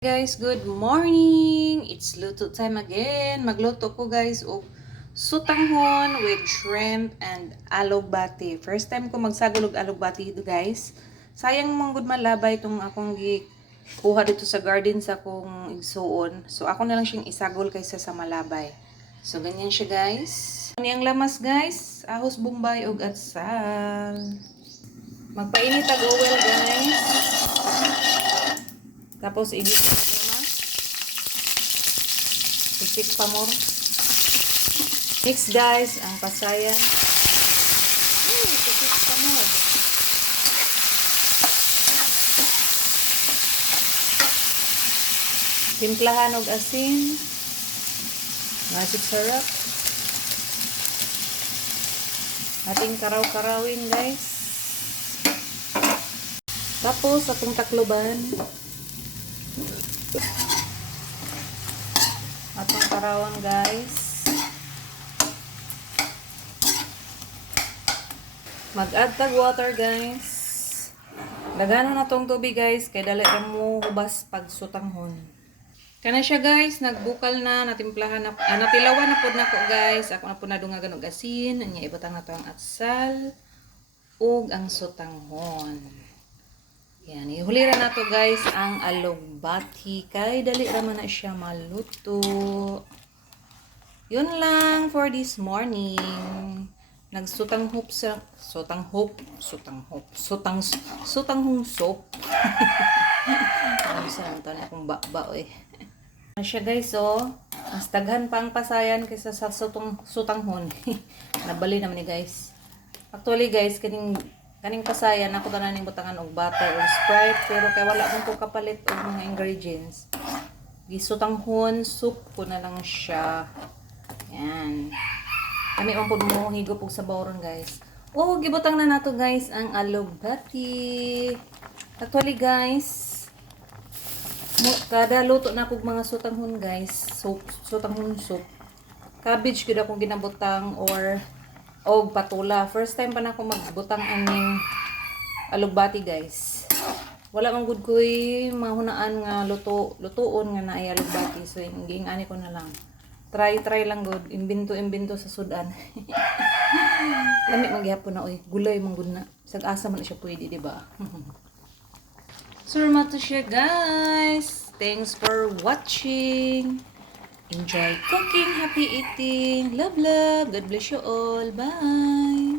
Guys, good morning! It's luto time again. Magluto ko guys og sutanghon with shrimp and alugbati. First time ko magsagol og alugbati dito guys. Sayang mong good malabay itong akong kuha dito sa garden sa akong igsuon. So ako na lang siyang isagol kaysa sa malabay. So ganyan siya guys. Ano yung lamas guys? Ahos bombay og atsal. Magpainit ang oil guys. Tapos ibig ko naman. Isik pa mo. Mix guys ang pasayan. Isik pa mo. Timplahan og asin. Masik sarap. Ating karaw-karawin guys. Tapos atong takloban. Atong karawan guys. Mag-add tag water guys. Daghanon na tong tubig guys kay dali ra mo hubas pag sutanghon. Kana siya guys, nagbukal na, natimplahan na, natilawan na pod nako guys. Ako na po nadungagan og asin, anya ibutang na to ang atsal ug ang sutanghon. Yan, ihulira na to guys ang alugbati kay dali raman na siya maluto. Yun lang for this morning. Nagsutanghop sa sutanghong soup. Ano sa ito na akong baba eh. Ano siya guys oh, mas daghan pa ang pasayan kaysa sa sutanghon. Nabali naman ni guys. Actually guys, kaning pasayan ako tanan ning butangan og butter or Sprite pero kay wala man ko kapalit og mga ingredients. Gisutanghon soup ko na lang siya. Yan. Kami ang pud mo higop og sabaw guys. Oh, gibutang na nato guys ang alugbati. Actually guys, kada luto na kog mga sutanghon guys, sutanghon soup. Cabbage gid akong ginabutang or og patula. First time pa na ako magbutang aning alugbati guys. Wala man gud koy mahunaan nga lutoon nga naay alugbati. So giingani ko na lang. Try lang gud, imbento sa sudan. Lami magyapon na oy, gulay man gud na. Sag-asa man siya pwede, di ba? So mato siya guys. Thanks for watching. Enjoy cooking, happy eating. Love. God bless you all. Bye.